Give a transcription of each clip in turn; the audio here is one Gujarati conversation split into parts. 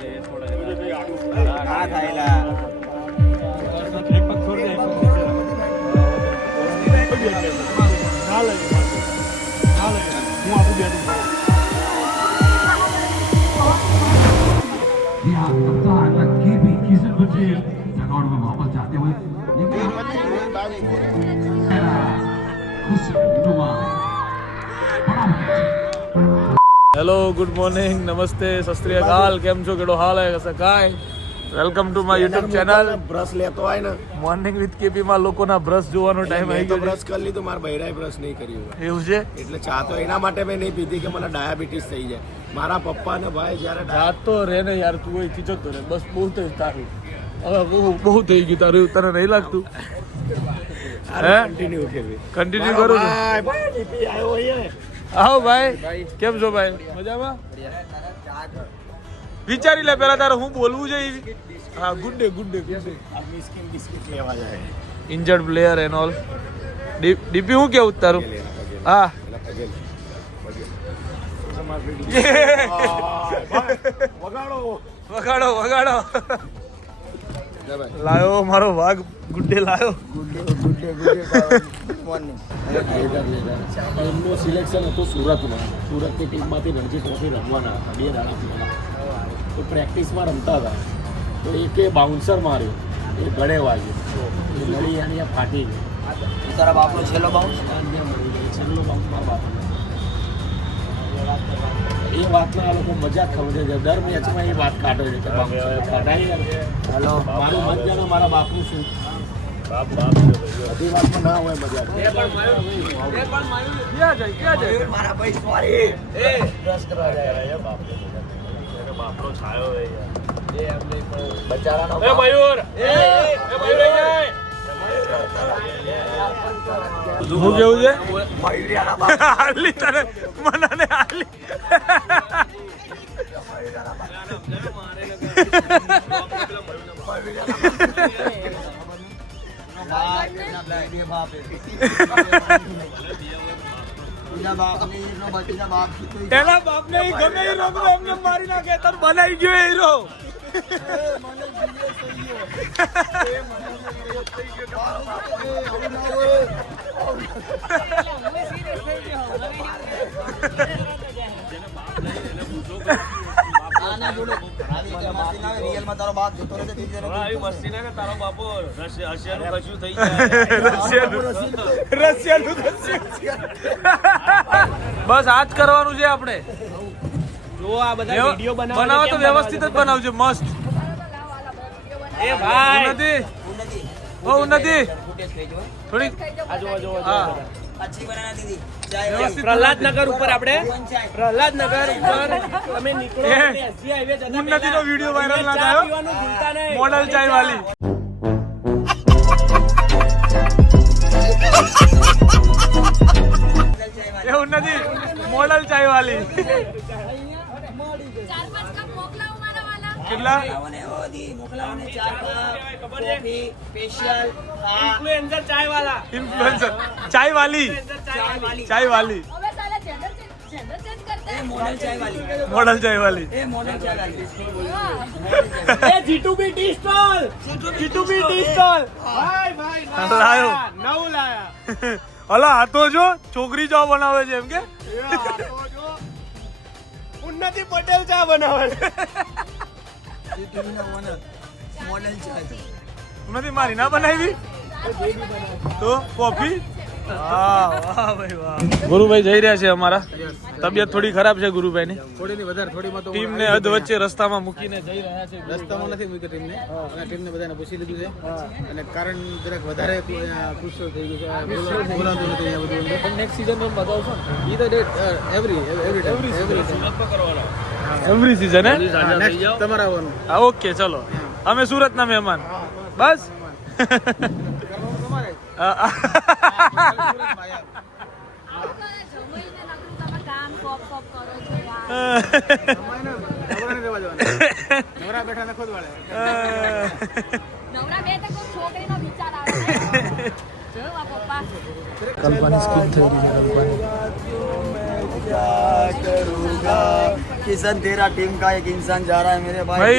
ના થાયલા वापस जाते हुए હેલો ગુડ મોર્નિંગ નમસ્તે સત શ્રી અકાલ કેમ છો કેડો હાલ હે કસે કાય welcome to my YouTube channel brush લેતો હોય ને મોર્નિંગ વિથ કેપી માં લોકોના બ્રશ જોવાનો ટાઈમ આવી ગયો બ્રશ કરી લીધું મારા બૈરાએ બ્રશ નહીં કર્યું એવું છે એટલે ચા તો એના માટે મેં નહીં પીધી કે મને ડાયાબિટીસ થઈ જાય મારા પપ્પા ને ભાઈ જ્યારે રાત તો રે ને યાર તું હોય ખીચતો રે બસ બહુ થઈ તારું હવે બહુ થઈ ગયું તારું તને નહીં લાગતું હે કન્ટિન્યુ કરું છું આવો ભાઈ કેમ છો ભાઈ મજામાં વિચારી લે પેલા તારે હું બોલવું છે હા ગુડ ડે બિસ્કિટ લેવા જાય injured player and all DP હું કેવું તારું હા વગાડો લાયો મારો વાઘ ગુડ્ડે લાયો એમનું સિલેક્શન હતું સુરતની ટીમમાંથી રણજી ટ્રોફી રમવાના હતા 2 દાડા પહેલા તો પ્રેક્ટિસમાં રમતા હતા તો એકે બાઉન્સર માર્યો એ ગળે વાગ્યો એ લડી અહીંયા ફાટી ગઈ તારા બાપનો છેલ્લો બાઉન્સ છેલ્લો બાઉન્સ મારા બાપ એ વાતમાં આ લોકો મજાક સમજે છે દર મેચમાં એ વાત કાઢે છે કે કાઢાઈ હેલો મારું મત જાણો મારા બાપનું શું બધી વાતમાં ના હોય મજાક મારા ભાઈ સોરી બ્રશ કરવા જાય બાપનો છાયો હે યાર બચારાનો એ મયુર શું કેવું છે હાલી તને મનાને હાલી એના બાપને ગમે હીરો એમને મારી નાખે તને બનાવી ગયો હીરો બસ આજ કરવાનું છે આપણે જો આ બધા વિડિયો બનાવો તો વ્યવસ્થિત જ બનાવજો મસ્ત એ ભાઈ ઉન્નતિ થોડી હા પ્રહલાદનગર ઉપર આપણે પ્રહલાદનગર ઉપર તમે નીકળો એસજી હાઈવે જતા ઉન્નતિનો વિડિયો વાયરલ ના થયો મોડલ ચાય વાલી એ ઉન્નતિ મોડલ ચાય વાલી કેટલા ઇન્ફ્લુએન્સર ચાય વાલી મોડલ ચાય વાલી જીટુબી ટી સ્ટોલ લાયો નવ લાયા અલા હાથો જો છોકરી ચા બનાવે છે એમ કે ઉન્નતિ પટેલ ચા બનાવે છે નથી મારી ના બનાવી તો કોફી ગુરુભાઈ જઈ રહ્યા છે અમારા તબિયત થોડી ખરાબ છે ગુરુભાઈ ની ટીમ ને અધ વચ્ચે રસ્તામાં મૂકીને જઈ રહ્યા છે રસ્તામાં નથી મૂકી ટીમને અને ટીમને બધાને પૂછી લીધું છે અને કારણ જરાક વધારે ખુશ થઈ ગયું છે બોલાતું નથી અહીંયા બધું પણ નેક્સ્ટ સીઝન એમ બતાવશો ને ઈ તો ડેટ એવરી સીઝન હે તમારા આવવાનું હા ઓકે ચલો અમે સુરત ના મહેમાન બસ નવરા બેઠા ને ખોદ વાળે નવરા બે તો કોઈ છોકરીનો વિચાર આવે જો આ પપ્પા કલ્પના સ્કીપ થઈ ગઈ છે કલ્પના क्या करूँगा किशन तेरा टीम का एक इंसान जा रहा है मेरे भाई भाई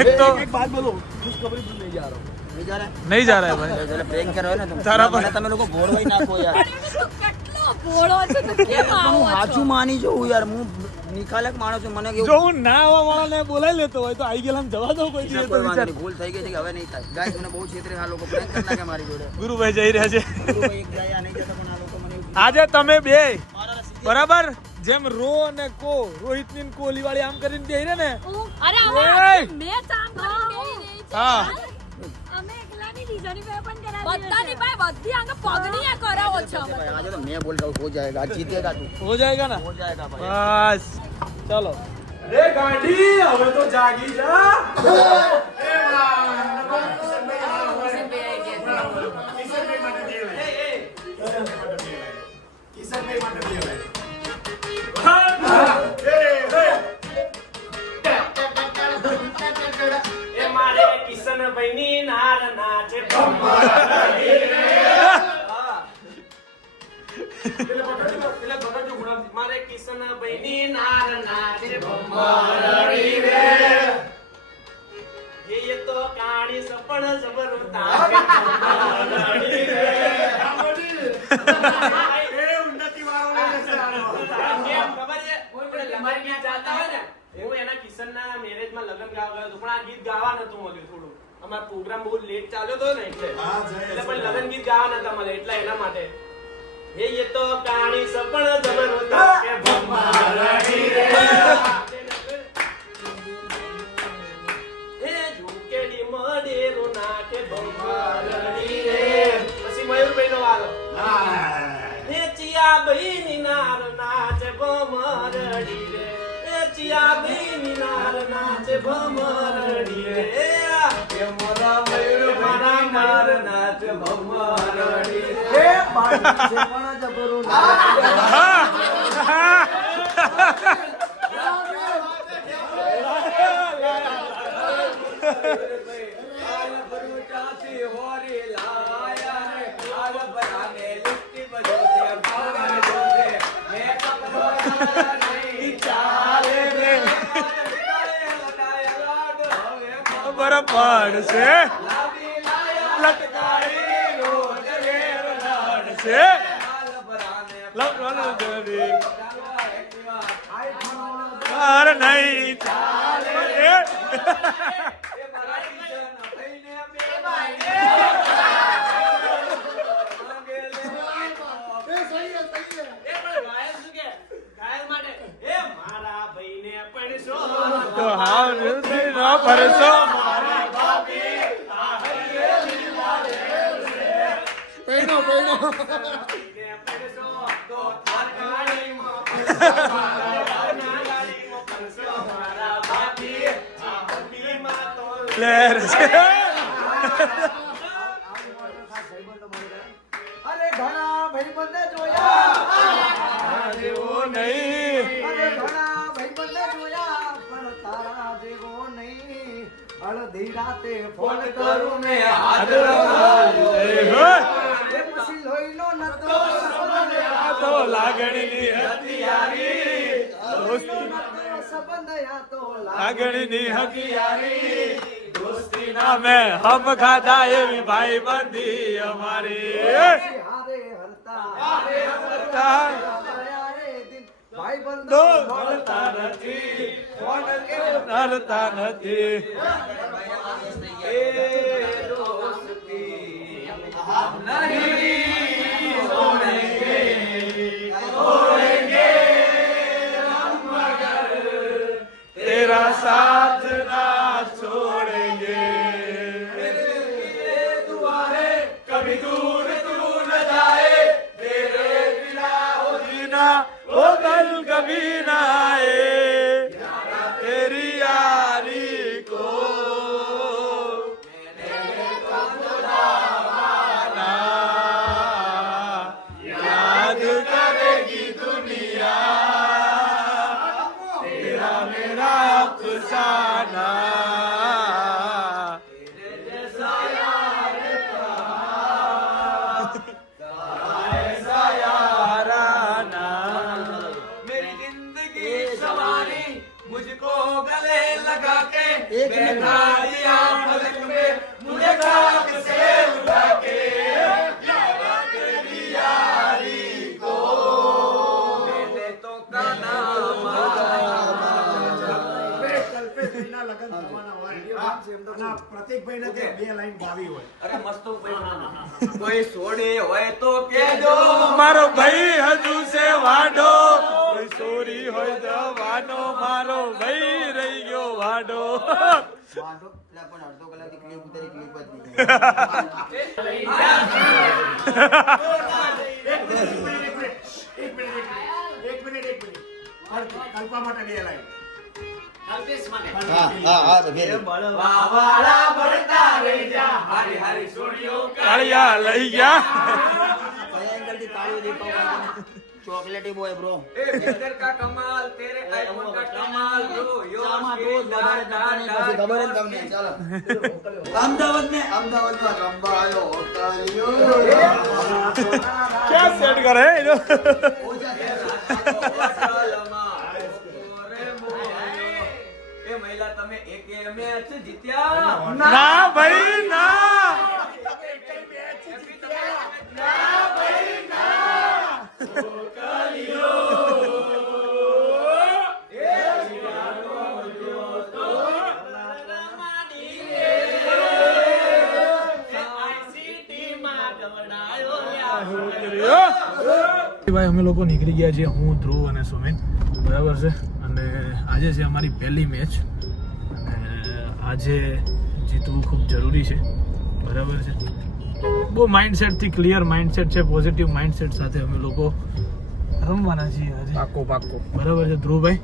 एक तो एक बात बोलो खुशखबरी तो नहीं जा रहा हूँ नहीं जा रहा है नहीं जा रहा है भाई चलो प्रेम करो ને તમે તારા પર- મને તમે લોકો ભોળવાઈ નાખો યાર પણ તું કેટલો ભોળો છે તું કેમ હું આવો હાચું છો? માની જોઉં યાર હું નિખાલક માણસ છું મને જો કેવું હું ના આવવા વાળાને બોલાવી લેતો હોય તો આવી ગયેલા જવા દો કોઈ દિવસ તો કોઈ વાંધો વિચાર નહીં, ભૂલ થઈ ગઈ છે કે હવે નહીં થાય ગાઈસ મને બહુ છેતરે આ લોકો પ્રેમ કરી નાખે મારી જોડે ગુરુભાઈ જઈ રહ્યા છે ગુરુભાઈ એક જાય આ નહીં જતા પણ આ લોકો મને એવું આજે તમે બે મારા સીધે બરાબર જેમ રો અને કો રોહિતની ને કોહલી વાળી આમ કરીને દઈ રે ને અરે ઓય! હવે મેચ આમ કરી રહી છે હા. અમે એકલાની બીજાની બે પણ કરાવી બધાની ભાઈ બધી આંગે પગની આ કરાવો છો ભાઈ, આજે તો मैं बोल रहा हूँ हो जाएगा आज जीतेगा तू હો જાયગા ના हो जाएगा भाई બસ ચલો રે ગાંડી હવે તો જાગી જા મારે કિશન ભાઈની નાર નાચે ભમરડી રે ये तो कहानी सपन जबरता भमरडी रे ए उन्नति वाળો કેમ ખબર છે કોઈ લગન ગીત ગાતા હોય ને હું એના કિશનના મેરેજમાં લગન ગાવા ગયો હતો પણ આ ગીત ગાવા નતું મળ્યું થોડું અમારો પ્રોગ્રામ બહુ લેટ ચાલ્યો હતો ને એટલે પણ લગન ગીત ગાવા નતા મળે એટલે એના માટે ये तो कहानी सपन जबरता के भमरडी रे हे झुकेडी मडेरो નાકે ભમરડી રે પછી મયુરભાઈ નો વારો હે ચિયા ભાઈની નાર નાચે ભમરડી રે હે ચિયા ભાઈની નાર નાચે ભમરડી રે હે મોરા મયુર મારા નાર નાચે ભમરડી રે બરાબર છે લટકારી રોજ વેર લાડ છે લવવાનું જરી માર નહીં ચાલે તો હાવ નહીં ન પરસો પૈણો પૈણો પ્લેયર છે અરે ઘણા ભાઈબંધે જોયા જેવો નહીં અરે ઘણા ભાઈબંધે જોયા પણ તારા જેવો નહીં અડધી રાતે ફોન કરું ને હાથ એ પછી લોહીનો નતો તો લાગણીની હથિયારી સંબંધ યા તો લાગણીની હથિયારી દોસ્તી નામે હમ ખાધા એવી ભાઈ બંધી અમારી હારે હરતા ભાઈબંધો તો મળતા નથી ફોન કે નડતા નથી तेरा साथ ना छोड़ेंगे कभी दूर तू न जाए तेरे बिना हो जीना वो कल कभी ना आए तेरी यारी को याद करेगी दुनिया तेरा मेरा अफसाना ऐसा याराना मेरी जिंदगी सवारी मुझ કલ્પેશભાઈના લગ્ન થવાના હોય અને પ્રતીકભાઈને તે 2 લાઈન ગાવી હોય. કોઈ છોડે હોય તો કેજો મારો ભાઈ હજુ છે વાડો, કોઈ ચોરી હોય તો વાડો, મારો ભાઈ રહી ગયો વાડો. વાંધો એટલે પણ અડધો કલાકથી ક્લિપ ઉતારી ક્લિપ જ નહીં. એક મિનિટ કલ્પા માટે 2 લાઈન. હા વાવાળા ભરતા રહી જા હારી હારી છોડીઓ કાળિયા લઈ ગયા. કયા એંગલથી તાળીઓ દેખાવ ચોકલેટી બોય બ્રો. એ ભીतर કા કમાલ તેરે આઈફોન કા કમાલ બ્રો યો ખબર જ તમને ચાલો અમદાવાદમાં રમવા આવ્યો ક્યાં સેટ કરે એનો? એ મહિલા તમે એક મેચ જીત્યા ના ભાઈ ના. ભાઈ અમે લોકો નીકળી ગયા છીએ, હું ધ્રુવ અને સુમિત, બરાબર છે. અને આજે છે અમારી પહેલી મેચ અને આજે જીતવું ખૂબ જરૂરી છે, બરાબર છે. બહુ માઇન્ડસેટથી ક્લિયર માઇન્ડસેટ છે, પોઝિટિવ માઇન્ડસેટ સાથે અમે લોકો રમવાના છીએ આજે. પાક્કો બરાબર છે ધ્રુવભાઈ?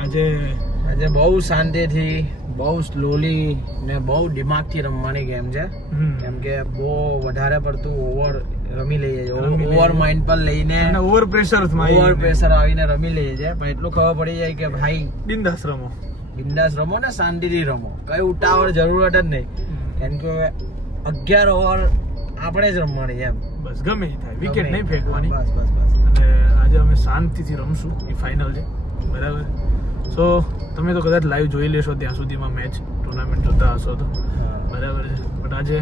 આજે બહુ શાંતિથી, બહુ સ્લોલી ને બહુ દિમાગથી રમવાની ગેમ છે. કેમ કે બહુ વધારે પડતું ઓવર રમી લઈએ છીએ, ઓવર માઇન્ડ પર લઈને અને ઓવર પ્રેશર આવીને રમી લઈએ છીએ. પણ એટલું ખબર પડી જાય કે ભાઈ બિંદાસ રમો. બિંદાસ રમો ને શાંતિથી રમો, કઈ ઉતાવળ જરૂરત જ નહીં. કેમ કે 11 ઓવર આપણે જ રમવાની એમ, બસ ગમે એ થાય, વિકેટ નહીં ફેંકવાની. બસ અને આજે અમે શાંતિથી રમશું, એ ફાઇનલ છે, બરાબર. સો તમે તો કદાચ લાઈવ જોઈ લેશો ત્યાં સુધીમાં મેચ, ટુર્નામેન્ટ જોતા હશો તો, બરાબર છે. બટ આજે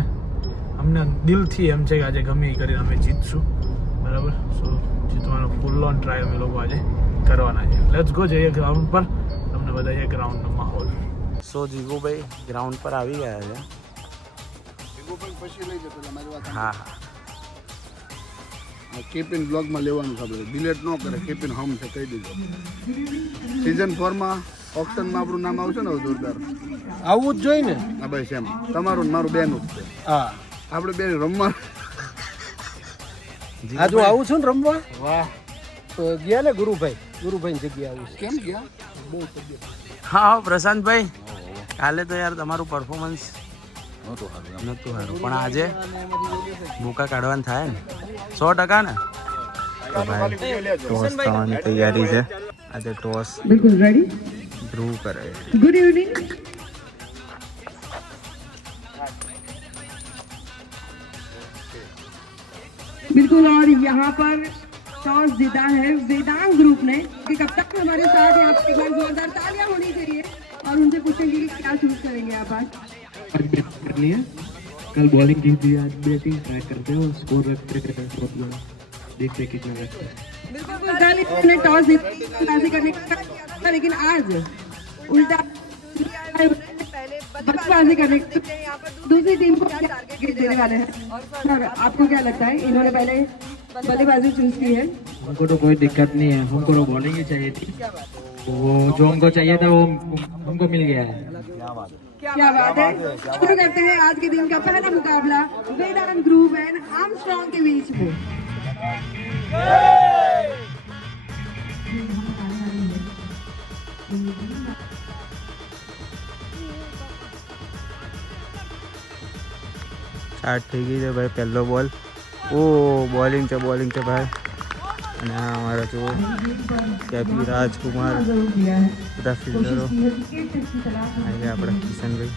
અમને દિલથી એમ છે કે આજે ગમે એ કરીને અમે જીતશું, બરાબર. સો જીતવાનો ફૂલ ઓન ટ્રાય અમે લોકો આજે કરવાના છે. લેટ્સ ગો, જઈએ ગ્રાઉન્ડ પર, તમને બતાવીએ ગ્રાઉન્ડનો માહોલ. સો જીગુભાઈ ગ્રાઉન્ડ પર આવી ગયા છે. પછી લઈ જતો મારી વાત. હા કેપિન બ્લોગમાં લેવાનું ખબર ડિલેટ ન કરે. કેપિન હમ છે કહી દીધો. સીઝન 4 માં ઓપ્શનમાં આપણું નામ આવશે ને જોરદાર આવું જ જોઈએ ને. હા ભાઈ સેમ તમારું ને મારું બેનું જ છે. હા આપણે બે રમવા આજ હું આવું છું ને રમવા. વાહ, તો ગયા ને ગુરુભાઈ જગ્યાએ આવું કેમ ગયા બહુ હા પ્રશાંતભાઈ, કાલે તો યાર તમારું પરફોર્મન્સ નહોતું સારું, પણ આજે ભૂકા કાઢવાનું થાય ને 100% ને. તો ભાઈ ટોસ થવાની તૈયારી છે. આજે ટોસ बिल्कुल रेडी ધ્રુવ કરે. गुड इवनिंग बिल्कुल. और यहाँ पर टॉस जीता है वेदांत ग्रुप ने कि कप्तान हमारे साथ है. आप एक बार जोरदार तालियां होनी चाहिए और उनसे पूछेंगे कि क्या चूज करेंगे आप आज. कल बॉलिंग की थी, आज बैटिंग ट्राई करते हैं और स्कोर रखते हैं, देखते हैं कितना रखते हैं. बिल्कुल कल इन्होंने टॉस जीत करने का किया था, लेकिन आज उल्टा बल्लेबाजी करने दूसरी टीम को क्या टारगेट देने वाले हैं. सर आपको क्या लगता है, इन्होंने पहले बल्लेबाजी चूज की है? हमको तो कोई दिक्कत नहीं है, हमको तो बॉलिंग ही चाहिए थी. वो जो हमको चाहिए था वो हमको मिल गया है. क्या बात है. शुरू करते हैं आज के दिन का पहला मुकाबला वेदांत ग्रुप एंड आर्मस्ट्रांग के बीच में. સ્ટાર્ટ થઈ ગઈ છે ભાઈ. પહેલો બોલ. ઓ બોલિંગ છે ભાઈ. અને આ અમારા જો કેપી રાજકુમાર, બધા ફિલ્ડરો. આજે આપણા કિશનભાઈ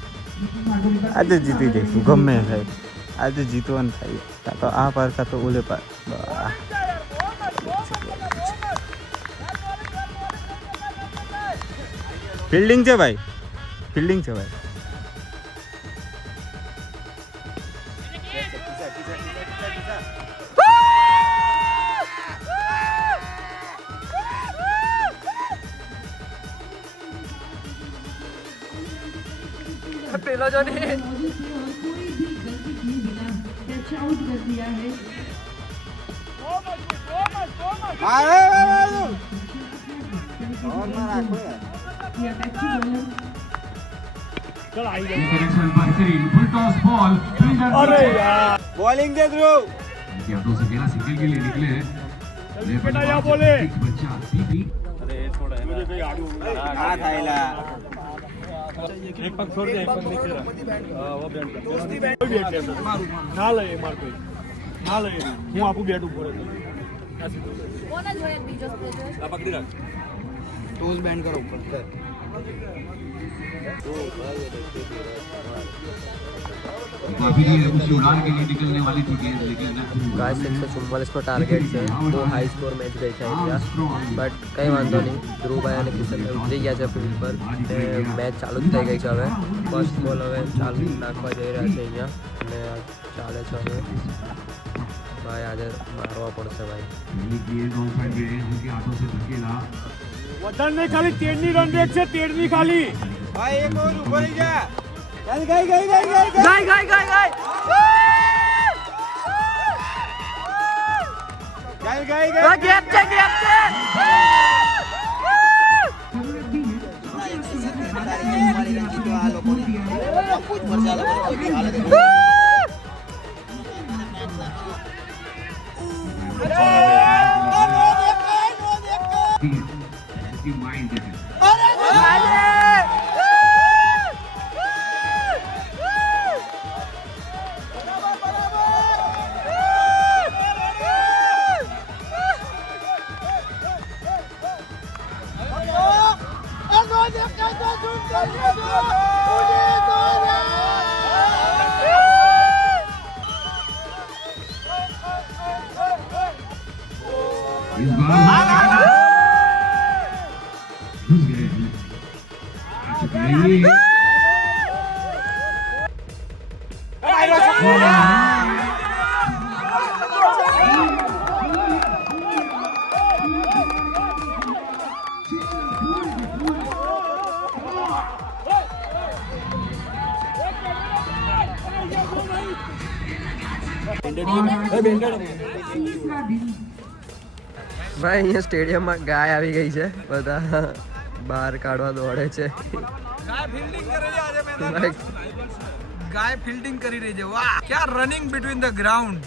આજે જીતી જઈશું ગમે થાય. આજે જીતવાનું થાય, કાં તો આ પાર કાં તો ઓલે પાર. ફિલ્ડિંગ છે ભાઈ. ફિલ્ડિંગ છે ભાઈ. પેલો જો ને कोई भी गलती किए बिना कैच आउट कर दिया है ये अटैची बॉलर अरे यार बॉलिंग दे ध्रुव. बोले हाँ थाईला. एक पग छोड़ दे एक पग लेके वो बैठ ना ले मार कोई ना ले હું આપું બેટ ઉપર કોને જોઈએ બીજો પ્લેયર આ પકડી રાખ टोज बैंड करो ऊपर. गाइस 144 નો ટાર્ગેટ છે. બહુ હાઈ સ્કોર મેચ ગઈ છે ઇન્ડિયા, બટ કંઈ વાંધો નહીં. ધ્રુવભાઈ અને કિશનભાઈ ઉતરી ગયા છે ફિલ્ડ પર. મેચ ચાલુ જ થઈ ગઈ છે. હવે ફર્સ્ટ બોલ હવે ચાલુ નાખવા જઈ રહ્યા છે અહીંયા અને ચાલે છે હવે. ભાઈ આજે મારવા પડશે ભાઈ. વધારે ખાલી 13 ની રન રેટ છે 13 ની ખાલી. भाई एक और ऊपर ही जा. ગાય ગાય ગાય ગાય गई गई गई. ગેપ છે ગેપ છે. ભાઈ અહીંયા સ્ટેડિયમમાં ગાય આવી ગઈ છે. બધા બહાર કાઢવા દોડે છે. ગાય ફિલ્ડિંગ કરી રહી આજે મેદાન. ગાય ફિલ્ડિંગ કરી રહી છે. વાહ क्या रनिंग बिटवीन द ग्राउंड.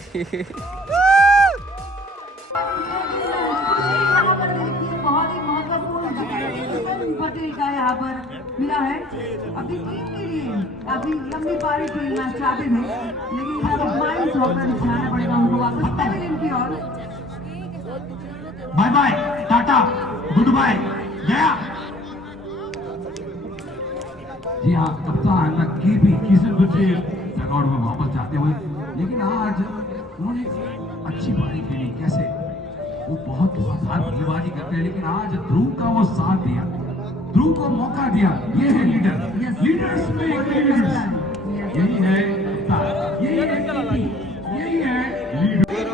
बहुत ही महत्वपूर्ण पटेल का यहाँ पर मिला है. अभी टीम के लिए अभी लंबी पारी खेलना चाहते थे, लेकिन माइंड होकर जाना पड़ेगा उनको वापस पैवेलियन की ओर. Bye bye tata good bye गया. जी हाँ, कप्तान केपी किशन बच्चे डगआउट में वापस जाते हुए, लेकिन आज उन्होंने अच्छी पारी खेली. कैसे वो बहुत धुआंधार बल्लेबाजी करते हैं, लेकिन आज ध्रुव का वो साथ दिया, ध्रुव को मौका दिया. ये है लीडर. लीडर्स में लीडर्स. यही है कप्तान, यही है केपी, यही है लीडर.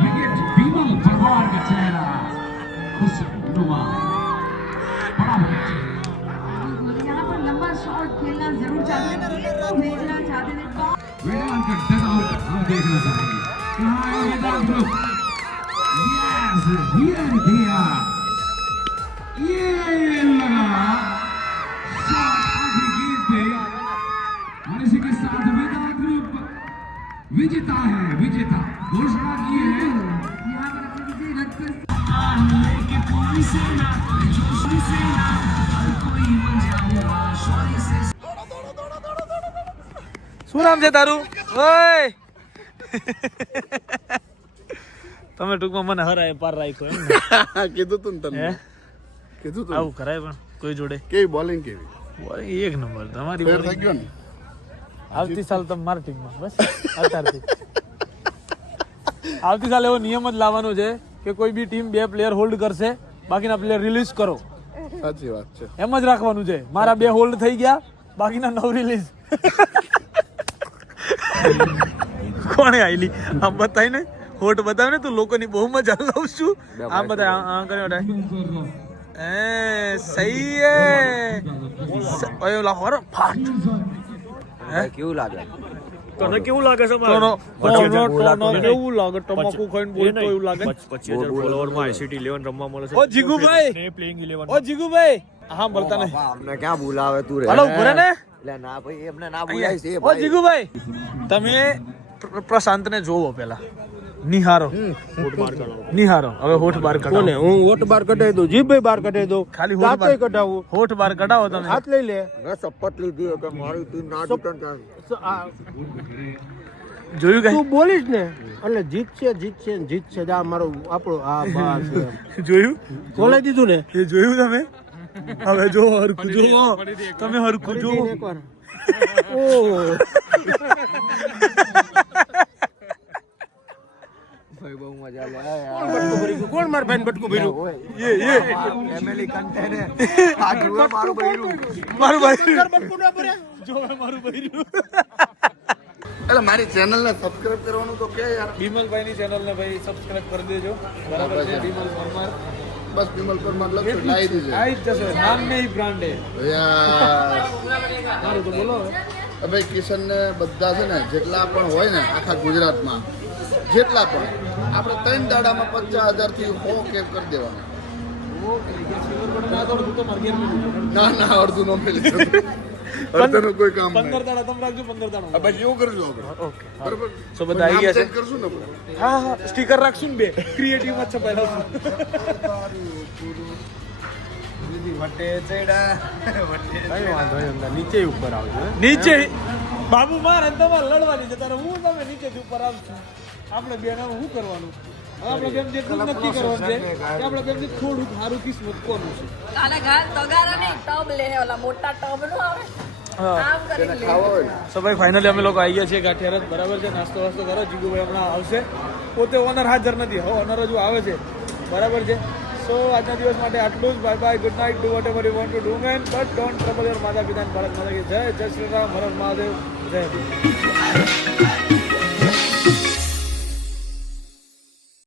विकेट बीमल परवार का चेहरा खुशनुमा बड़ा विकेट. यहाँ पर लंबा शॉट खेलना जरूर चाहते थे, तो भेजना चाहते थे. वेदांत का डगआउट हम देखना चाहेंगे. यहाँ है वेदांत ग्रुप. यस हियर दिया. ये लगा शॉट आखिरी गेंद पे और इसी के साथ वेदांत ग्रुप विजेता है. विजेता घोषणा की है. यहाँ पर अपने विजय रथ पर શું નામ છે તારું? ઓય તમે ટૂંકમાં મને હરાય પાર રાખ્યો એમ ને? કીધું તું ને તમને. હે? કીધું તું. આવું કરાય પણ કોઈ જોડે? કેવી બોલિંગ કેવી? બોલિંગ એક નંબર તમારી ફેર bowling. થઈ ગયો ને. આવતી સાલ તમે મારી ટીમમાં બસ અત્યારથી આવતી સાલ એવો નિયમ જ લાવવાનો છે કે કે કોઈ બી ટીમ 2 પ્લેયર હોલ્ડ કરશે, બાકીના પ્લેયર રિલીઝ કરો. સાચી વાત છે. એમ જ રાખવાનું છે. મારા 2 હોલ્ડ થઈ ગયા, બાકીના 9 રિલીઝ. કોણે આઈલી આમ બતાવી ને, હોટ બતાવે ને, તું લોકોની બહુ મજા લઉં છું. આમ બતાવે, આમ કર્યો સહી હે. ઓય લાવો ફાટ. કેવું લાગે? તને કેવું લાગે છે? કેવું લાગે? તમાકુ ખાઈને બોલતો એવું લાગે. 25,000 ફોલોવર માં ICT 11 રમવા મળે છે. ઓ જીગુભાઈ, પ્લેઇંગ 11. ઓ જીગુભાઈ, હા બોલતા નહીં. અમને ક્યાં બોલાવે તું રે? હલો ભરે ને. એટલે ના ભાઈ, એમને ના બોલાય છે. ઓ જીગુભાઈ, તમે પ્રશાંતને જોવો પેલા, નિહારો. નિહારો. હવે હોઠ બાર કઢાવો. કોને? હું હોઠ બાર કઢાવી દઉં, જીભ બાર કઢાવી દઉં, ખાલી હોઠ બાર કઢાવું. હોઠ બાર કઢાવો તમે. હાથ લઈ લે. મેં શપથ લીધી કે મારી ટીમ ના જીતન. જોયું કઈ? તું બોલીશ ને એટલે જીતશે જા મારું આપણો આ બસ. જોયું? બોલાઈ દીધું ને. એ જોયું તમે? હવે જો હરખું જોવો, તમે હરખું જોવો. ભાઈ બહુ મજા લે. કોણ માર ભાઈ બટકું ભર્યું? ફેમિલી કન્ટેન્ટ આ જુઓ મારું બૈરું. મારું ભાઈ બટકું ના ભરે. જોવે મારું બૈરું. એટલે મારી ચેનલ ને સબસ્ક્રાઇબ કરવાનું તો કે યાર. બિમલભાઈ ની ચેનલ ને ભાઈ સબસ્ક્રાઇબ કરી દેજો. બરાબર છે? બિમલ પરમાર. બસ વિમલ પરમાર લખો લાવી દીધું. આઈ જ જશે. નામ ને ઈ બ્રાન્ડ હે. યાર મારું તો બોલો હવે. ભાઈ કિશન ને બધા છે ને જેટલા પણ હોય ને આખા ગુજરાતમાં જેટલા પણ આપણે 3 દાડામાં 50,000 થી 100 કેપ કરી દેવાના. ના ના અડધું નો મિલે. અડધું કોઈ કામ 15 દાડા તમે રાખજો. 15 દાડા ભાઈ એવું કરજો આપણે. ઓકે બરાબર. સો બધા આવી ગયા છે. ચેક કરશું ને આપણે. હા હા, સ્ટીકર રાખશું ને 2 ક્રિએટિવ માં છપાયેલા. નીચે ઉપર આવજો. નીચે બાબુ માર તમારે લડવાની છે તારે. હું તમે નીચેથી ઉપર આવશું. આપણે બે નામ શું કરવાનું? હવે આપણે બેન જેટલું નક્કી કરવાનું છે કે આપણે બેન થોડું સારું કિસ્મત કોનું છે. કાલે ઘાલ તગારા નહીં, ટબ લે ઓલા મોટા ટબ નો આવે. આમ કરીને લે. સો ભાઈ ફાઇનલી અમે લોકો આવી ગયા છીએ ગાંઠિયારત. બરાબર છે? નાસ્તો વાસ્તો કરો. જીગુભાઈ હમણાં આવશે. પોતે ઓનર હાજર નથી. હવે ઓનર હજુ આવે છે. બરાબર છે? સો આજના દિવસ માટે આટલું જ. Bye bye, good night. Do vote ever you want to do man, but don't trouble your માતા પિતા. ભારત માતા કી જય. જય શ્રી રામ. હર હર મહાદેવ. જય હિન્દ.